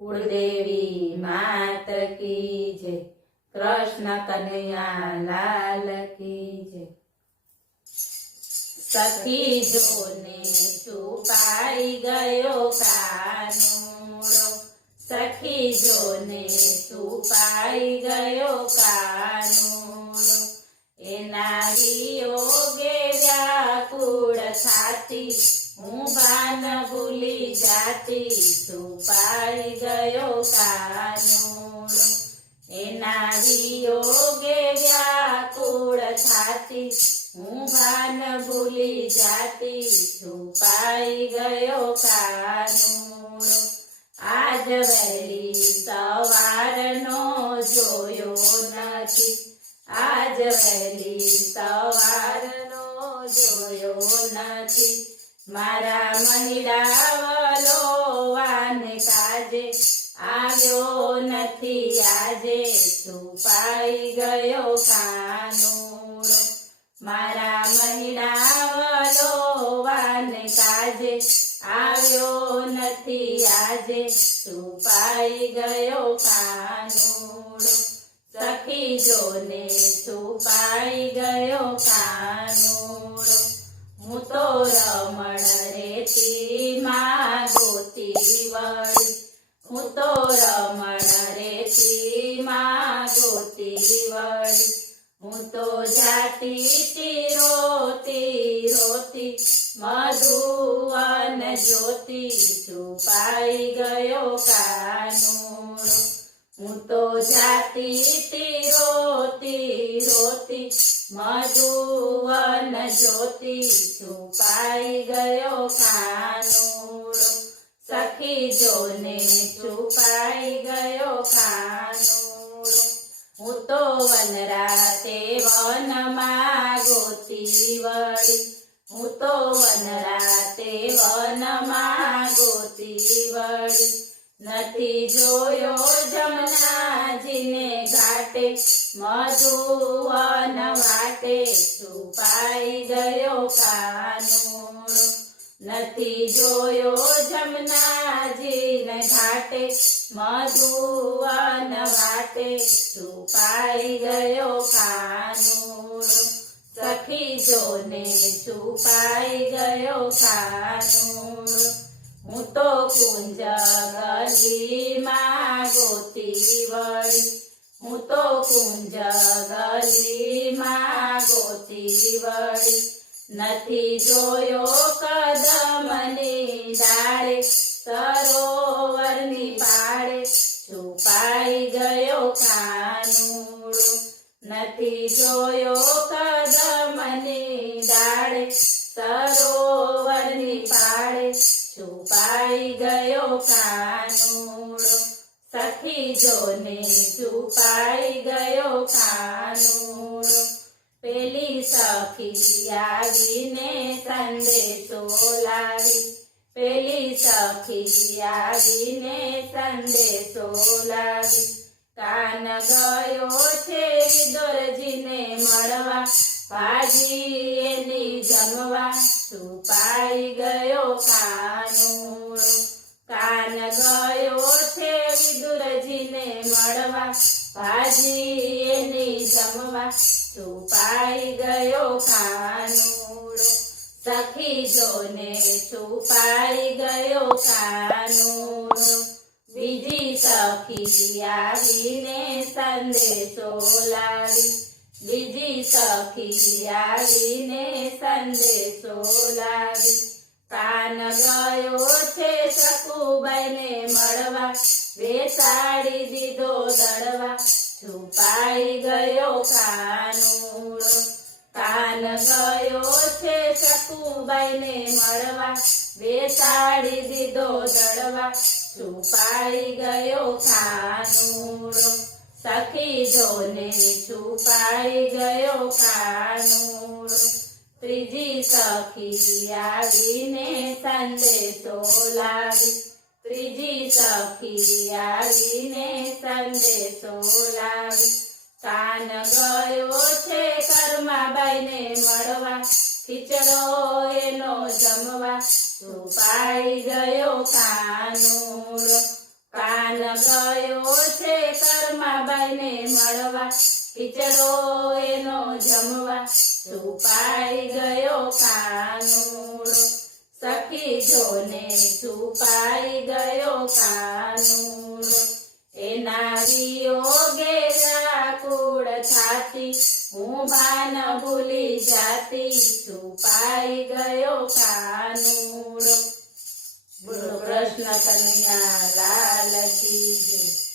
કુળદેવી માત કી જય, કૃષ્ણ કનૈયા લાલ કી જય। સખી જોને છુપાઈ ગયો કાનુડો, સખી જોને છુપાઈ ગયો કાનુડો, એના વિયોગે વ્યાકુળ થાતી, હું ભાન ભૂલી જાતી, છુપાઈ ગયો કાનુડો, એના વિયોગે વ્યાકુળ થાતી, હું ભાન ભૂલી જાતી, છુપાઈ ગયો કાનુડો। આજ વહેલી સવારનો જોયો નથી, આજ વહેલી સવારનો જોયો નથી, મારા મહિડા વલોવાને કાજે આવ્યો નથી આજે, છુપાઈ ગયો કાનુડો, મારા મહિડા વલોવાને કાજે આવ્યો નથી આજે, છુપાઈ ગયો કાનુડો, સખી જોને છુપાઈ ગયો કાનુડો, હું તો રમણ રેતી માં ગોતી વળી, હું તો રમણ રેતી માં ગોતી વળી, હું તો જાતી રોતી રોતી, મધુવન જ્યોતિ, છુપાઈ ગયો કાનુડો, હું તો જાતી રોતી રોતી, મધુવન જ્યોતિ, છુપાઈ ગયો કાનુડો, સખી જોને છુપાઈ ગયો કાનુડો, હું તો વનરાતે વનમાં ગોતી વળી, હું તો વનરાતે વનમાં ગોતી વળી, નથી જોયો જમનાજીને ઘાટે, મધુવન વાટે, છુપાઈ ગયો કાનુડો, નથી જોયો જમનાજીને ઘાટે, મધુવન વાટે, છુપાઈ ગયો કાનુડો, સખી જોને છુપાઈ ગયો કાનુડો, હું તો કુંજ ગલીમાં ગોતી વળી, હું તો કુંજ ગલીમાં ગોતી વળી, નથી જોયો કદમની ડાળે, સરોવરની પાળે, છુપાઈ ગયો કાનુડો, નથી જોયો કદમની ડાળે, સરોવરની પાળે, છુપાઈ ગયો કાનુડો, સખી જોને છુપાઈ ગયો કાનુડો, પેલી સખી આવીને સંદેશો લાવી, પેલી સખી આવીને સંદેશો લાવી, કાન ગયો છે દોરજીને મળવા, ભાજી એની જમવા, છુપાઈ ગયો કાનુડો, કાન ગયો છે વિદુરજીને મળવા, ભાજી એની જમવા, છુપાઈ ગયો કાનુડો, સખી જોને છુપાઈ ગયો કાનુડો, બીજી સખી આવીને સંદેશો લાવી, બીજી સખી આવીને સંદેશો લાવી, કાન ગયો છે સકુબાઈને મળવા, બેસાડી દીધો દળવા, છુપાઈ ગયો કાનુડો, કાન ગયો છે સકુબાઈને મળવા, બેસાડી દીધો દળવા, છુપાઈ ગયો કાનુડો, સખી જોને છુપાઈ ગયો કાનુડો, ત્રીજી સખી આવીને સંદેશો લાવી, ત્રીજી સખી આવીને સંદેશો લાવી, કાન ગયો છે કર્માબાઈને મળવા, ખીચડો એનો જમવા છુપાઈ ગયો કાનુડો, કાન કાન ગયો છે કર્માબાઈને મળવા ખીચડો એનો જમવા છુપાઈ ગયો કાનુડો સખી જોને છુપાઈ ગયો કાનુડો એના વિયોગે વ્યાકુળ થાતી હું ભાન ભૂલી જાતી છુપાઈ ગયો કાનુડો બોલો કૃષ્ણ કનૈયા લાલ કી જય.